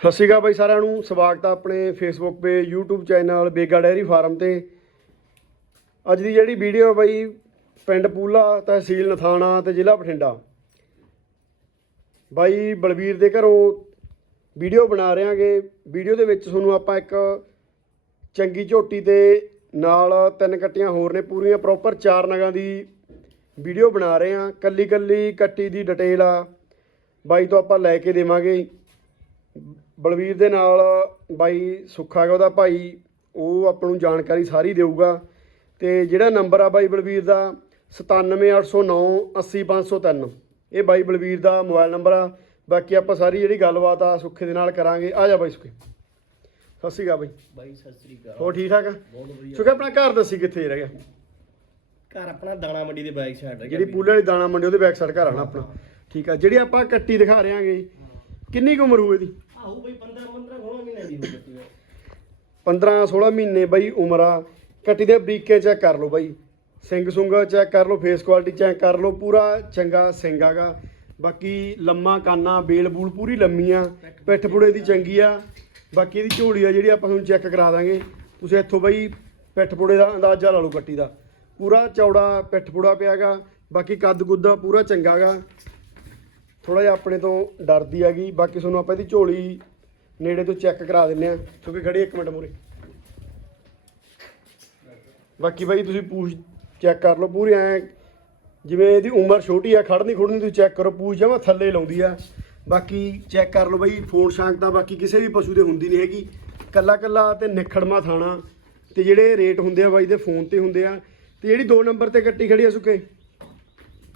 ਸਤਿ ਸ਼੍ਰੀ ਅਕਾਲ ਬਾਈ ਸਾਰਿਆਂ ਨੂੰ। ਸਵਾਗਤ ਆ ਆਪਣੇ ਫੇਸਬੁੱਕ ਤੇ, YouTube channel Bega dairy farm ਤੇ। ਅੱਜ ਦੀ ਜਿਹੜੀ ਵੀਡੀਓ ਬਾਈ, ਪਿੰਡ ਪੂਲਾ, ਤਹਿਸੀਲ ਨਥਾਣਾ ਤੇ ਜ਼ਿਲ੍ਹਾ ਬਠਿੰਡਾ। ਬਾਈ ਬਲਵੀਰ ਦੇ ਘਰੋਂ ਵੀਡੀਓ ਬਣਾ ਰਹੇ ਵੀਡੀਓ ਦੇ ਵਿੱਚ ਤੁਹਾਨੂੰ ਆਪਾਂ ਇੱਕ ਚੰਗੀ ਝੋਟੀ ਤੇ ਨਾਲ ਤਿੰਨ ਕੱਟੀਆਂ ਹੋਰ ਨੇ। ਪੂਰੀਆਂ ਪ੍ਰੋਪਰ ਚਾਰ ਨਗਾਂ ਦੀ ਵੀਡੀਓ ਬਣਾ ਰਹੇ ਹਾਂ। ਕੱਲੀ ਕੱਲੀ ਕੱਟੀ ਦੀ ਡਿਟੇਲ ਆ। ਬਾਈ ਤੋਂ ਆਪਾਂ ਲੈ ਕੇ ਦੇਵਾਂਗੇ। ਬਲਵੀਰ ਦੇ ਨਾਲ ਬਾਈ ਸੁੱਖਾ ਹੈਗਾ ਉਹਦਾ ਭਾਈ ਉਹ ਆਪਾਂ ਨੂੰ ਜਾਣਕਾਰੀ ਸਾਰੀ ਦੇਊਗਾ। ਤੇ ਜਿਹੜਾ ਨੰਬਰ ਆ ਬਾਈ ਬਲਵੀਰ ਦਾ 97809 80503 ਇਹ ਬਾਈ ਬਲਵੀਰ ਦਾ ਮੋਬਾਈਲ ਨੰਬਰ ਆ। ਬਾਕੀ ਆਪਾਂ ਸਾਰੀ ਜਿਹੜੀ ਗੱਲਬਾਤ ਆ ਸੁੱਖੇ ਦੇ ਨਾਲ ਕਰਾਂਗੇ। ਆ ਜਾ ਬਾਈ ਸੁੱਖੇ। ਸਤਿ ਸ਼੍ਰੀ ਅਕਾਲ ਬਾਈ। ਬਾਈ ਸਤਿ ਸ੍ਰੀ ਅਕਾਲ। ਹੋਰ ਠੀਕ ਠਾਕ ਆ? ਬਹੁਤ ਵਧੀਆ। ਸੁੱਖੇ ਆਪਣਾ ਘਰ ਦੱਸੀ ਕਿੱਥੇ ਰਹਿ ਗਿਆ? ਘਰ ਆਪਣਾ ਦਾਣਾ ਮੰਡੀ ਦੇ ਬੈਕ ਸਾਈਡ ਜਿਹੜੀ ਪੂਲੇ ਵਾਲੀ ਦਾਣਾ ਮੰਡੀ ਉਹਦੇ ਬੈਕ ਸਾਈਡ ਘਰ ਆਣਾ ਆਪਣਾ। ਠੀਕ ਆ ਜਿਹੜੀ ਆਪਾਂ ਕੱਟੀ ਦਿਖਾ ਰਹੇ ਆਂਗੇ ਕਿੰਨੀ ਕੁ ਉਮਰ ਹੋਵੇ ਦੀ ਆਹੂ ਬਈ 15 15 16 ਮਹੀਨੇ ਦੀ ਹੋ ਗਈ 15 16 ਮਹੀਨੇ ਬਈ ਉਮਰ ਆ। ਕੱਟੀ ਦੇ ਬਰੀਕੇ ਚੈੱਕ ਕਰ ਲਓ ਬਾਈ। ਸਿੰਘ ਸੁੰਗ ਚੈੱਕ ਕਰ ਲਓ ਫੇਸ ਕੁਆਲਿਟੀ ਚੈੱਕ ਕਰ ਲਓ, ਪੂਰਾ ਚੰਗਾ ਸਿੰਘ ਆਗਾ ਬਾਕੀ ਲੰਮਾ ਕਾਨਾ, ਬੇਲ ਬੂਲ ਪੂਰੀ ਲੰਮੀ ਆ। ਪਿੱਠ ਪੁੜੇ ਦੀ ਚੰਗੀ ਆ। ਬਾਕੀ ਇਹਦੀ ਝੋਲੀ ਆ ਜਿਹੜੀ ਆਪਾਂ ਤੁਹਾਨੂੰ ਚੈੱਕ ਕਰਾ ਦਾਂਗੇ। ਤੁਸੀਂ ਇੱਥੋਂ ਬਾਈ ਪਿੱਠ ਪੁੜੇ ਦਾ ਅੰਦਾਜ਼ਾ ਲਾ ਲਓ ਕੱਟੀ ਦਾ। ਪੂਰਾ ਚੌੜਾ ਪਿੱਠ ਪੁੜਾ ਪਿਆਗਾ ਬਾਕੀ ਕੱਦ ਕੁੱਦਾ ਪੂਰਾ ਚੰਗਾਗਾ ਥੋੜਾ ਜਿਹਾ ਆਪਣੇ ਤੋਂ ਡਰਦੀ ਹੈਗੀ ਬਾਕੀ ਤੁਹਾਨੂੰ ਆਪਾਂ ਇਹਦੀ ਝੋਲੀ ਨੇੜੇ ਤੋਂ ਚੈੱਕ ਕਰਾ ਦਿੰਨੇ ਆ ਕਿਉਂਕਿ ਖੜੀ ਇੱਕ ਮਿੰਟ ਮੂਰੇ ਬਾਕੀ ਬਾਈ ਤੁਸੀਂ ਪੂਛ ਚੈੱਕ ਕਰ ਲਓ। ਪੂਰੀ ਐ ਜਿਵੇਂ ਇਹਦੀ ਉਮਰ ਛੋਟੀ ਆ ਖੜਨੀ ਖੁੜਨੀ ਤੁਸੀਂ ਚੈੱਕ ਕਰੋ। ਪੂਛ ਜਮਾ ਥੱਲੇ ਲਾਉਂਦੀ ਆ। ਬਾਕੀ ਚੈੱਕ ਕਰ ਲਓ ਬਾਈ, ਫੋਨ ਸ਼ਾਂਕ ਤਾਂ ਬਾਕੀ ਕਿਸੇ ਵੀ ਪਸ਼ੂ ਦੇ ਹੁੰਦੀ ਨਹੀਂ ਹੈਗੀ। ਕੱਲਾ ਕੱਲਾ ਤੇ ਨਿਖੜਮਾ ਥਾਣਾ। ਤੇ ਜਿਹੜੇ ਰੇਟ ਹੁੰਦੇ ਆ ਬਾਈ ਦੇ ਫੋਨ ਤੇ ਹੁੰਦੇ ਆ। ਤੇ ਜਿਹੜੀ 2 ਨੰਬਰ ਤੇ ਕੱਟੀ ਖੜੀ ਆ ਸੁੱਕੇ?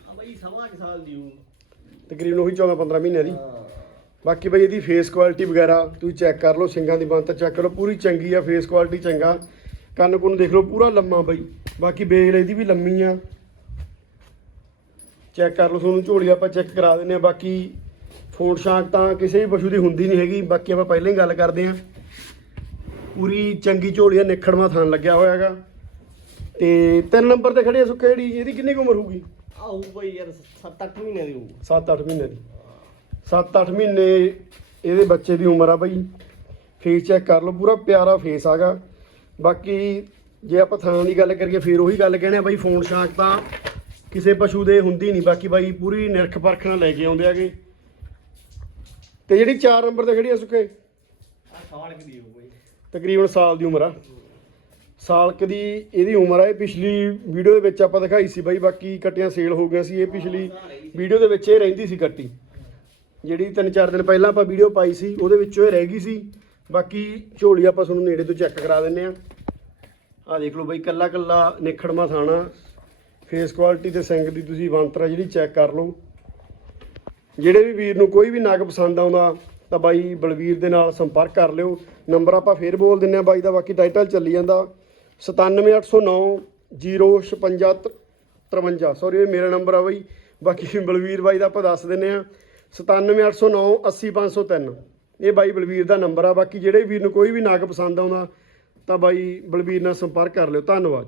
ਆ ਬਾਈ, ਸਵਾ ਸਾਲ ਦੀ ਹੋ। ਤਕਰੀਬਨ ਉਹੀ 14 15 ਮਹੀਨਿਆਂ ਦੀ। ਬਾਕੀ ਬਈ ਇਹਦੀ ਫੇਸ ਕੁਆਲਿਟੀ ਵਗੈਰਾ ਤੁਸੀਂ ਚੈੱਕ ਕਰ ਲਓ ਸਿੰਗਾਂ ਦੀ ਬੰਤ ਚੈੱਕ ਕਰੋ ਪੂਰੀ ਚੰਗੀ ਆ ਫੇਸ ਕੁਆਲਿਟੀ ਚੰਗਾ। ਕੰਨ ਕੁੰਨ ਦੇਖ ਲਓ, ਪੂਰਾ ਲੰਮਾ ਬਈ। ਬਾਕੀ ਬੇਲ ਇਹਦੀ ਵੀ ਲੰਮੀ ਆ। ਚੈੱਕ ਕਰ ਲਓ, ਤੁਹਾਨੂੰ ਝੋਲੀ ਆਪਾਂ ਚੈੱਕ ਕਰਾ ਦਿੰਨੇ ਆ। ਬਾਕੀ ਫੋਨ ਸ਼ਾਂਕ ਤਾਂ ਕਿਸੇ ਵੀ ਪਸ਼ੂ ਦੀ ਹੁੰਦੀ ਨਹੀਂ ਹੈਗੀ। ਬਾਕੀ ਆਪਾਂ ਪਹਿਲਾਂ ਹੀ ਗੱਲ ਕਰਦੇ ਆ। ਪੂਰੀ ਚੰਗੀ ਝੋਲੀ ਆ, ਨਿਖੜਵਾ ਥਾਨ ਲੱਗਿਆ ਹੋਇਆ ਹੈਗਾ। ਤੇ ਤਿੰਨ ਨੰਬਰ ਤੇ ਖੜੀ ਆ ਸੁੱਕੇ ਜਿਹੜੀ, ਇਹਦੀ ਕਿੰਨੀ ਕੁ ਉਮਰ ਹੋਊਗੀ? ਬਈ ਯਾਰ 7-8 ਮਹੀਨੇ ਦੀ ਹੋ 7-8 ਮਹੀਨੇ ਦੀ। 7-8 ਮਹੀਨੇ ਇਹਦੇ ਬੱਚੇ ਦੀ ਉਮਰ ਆ ਬਈ। ਫੇਸ ਚੈੱਕ ਕਰ ਲਓ ਪੂਰਾ ਪਿਆਰਾ ਫੇਸ ਆਗਾ। ਬਾਕੀ ਜੇ ਆਪਾਂ ਥਾਂ ਦੀ ਗੱਲ ਕਰੀਏ ਫਿਰ ਉਹੀ ਗੱਲ ਕਹਿੰਦੇ ਆ ਬਈ ਫੋਨ ਸ਼ਾਂਕ ਤਾਂ ਕਿਸੇ ਪਸ਼ੂ ਦੇ ਹੁੰਦੀ ਨਹੀਂ। ਬਾਕੀ ਬਾਈ ਪੂਰੀ ਨਿਰਖ ਪਰਖ ਨਾਲ ਲੈ ਕੇ ਆਉਂਦੇ ਆਗੇ। ਤੇ ਜਿਹੜੀ 4 ਨੰਬਰ ਤੇ ਖੜੀ ਆ ਸੁੱਕੇ ਆ ਸਾਲ ਕੁ ਦੀ ਹੋ ਬਈ ਤਕਰੀਬਨ ਸਾਲ ਦੀ ਉਮਰ ਆ। ਸਾਲ ਕੁ ਦੀ ਇਹਦੀ ਉਮਰ ਆ, ਇਹ ਪਿਛਲੀ ਵੀਡੀਓ ਦੇ ਵਿੱਚ ਆਪਾਂ ਦਿਖਾਈ ਸੀ ਬਾਈ, ਬਾਕੀ ਕੱਟੀਆਂ ਸੇਲ ਹੋ ਗਈਆਂ ਸੀ, ਇਹ ਪਿਛਲੀ ਵੀਡੀਓ ਦੇ ਵਿੱਚ ਇਹ ਰਹਿੰਦੀ ਸੀ ਕੱਟੀ। ਜਿਹੜੀ ਤਿੰਨ ਚਾਰ ਦਿਨ ਪਹਿਲਾਂ ਆਪਾਂ ਵੀਡੀਓ ਪਾਈ ਸੀ, ਉਹਦੇ ਵਿੱਚੋਂ ਇਹ ਰਹਿ ਗਈ ਸੀ। ਬਾਕੀ ਝੋਲੀ ਆਪਾਂ ਤੁਹਾਨੂੰ ਨੇੜੇ ਤੋਂ ਚੈੱਕ ਕਰਾ ਦਿੰਨੇ ਆ। ਆ ਦੇਖ ਲਓ ਬਾਈ, ਕੱਲਾ ਕੱਲਾ ਨਿਖੜਮਾ ਥਾਣਾ ਫੇਸ ਕੁਆਲਿਟੀ ਤੇ ਸਿੰਗ ਦੀ ਤੁਸੀਂ ਵੰਤਰਾ ਜਿਹੜੀ ਚੈੱਕ ਕਰ ਲਓ। ਜਿਹੜੇ ਵੀ ਵੀਰ ਨੂੰ ਕੋਈ ਵੀ ਨਗ ਪਸੰਦ ਆਉਂਦਾ, ਤਾਂ ਬਾਈ ਬਲਵੀਰ ਦੇ ਨਾਲ ਸੰਪਰਕ ਕਰ ਲਿਓ। ਨੰਬਰ ਆਪਾਂ ਫੇਰ ਬੋਲ ਦਿੰਨੇ ਆ ਬਾਈ ਦਾ, ਬਾਕੀ ਟਾਈਟਲ ਚੱਲੀ ਜਾਂਦਾ। 97809 056 53 ਸੌਰੀ ਇਹ ਮੇਰਾ ਨੰਬਰ ਆ ਬਾਈ। ਬਾਕੀ ਬਲਵੀਰ ਬਾਈ ਦਾ ਆਪਾਂ ਦੱਸ ਦਿੰਨੇ ਆ 97809 80503 ਇਹ ਬਾਈ ਬਲਵੀਰ ਦਾ ਨੰਬਰ ਆ। ਬਾਕੀ ਜਿਹੜੇ ਵੀਰ ਨੂੰ ਕੋਈ ਵੀ ਨਾਗ ਪਸੰਦ ਆਉਂਦਾ, ਤਾਂ ਬਾਈ ਬਲਵੀਰ ਨਾਲ ਸੰਪਰਕ ਕਰ ਲਿਓ। ਧੰਨਵਾਦ।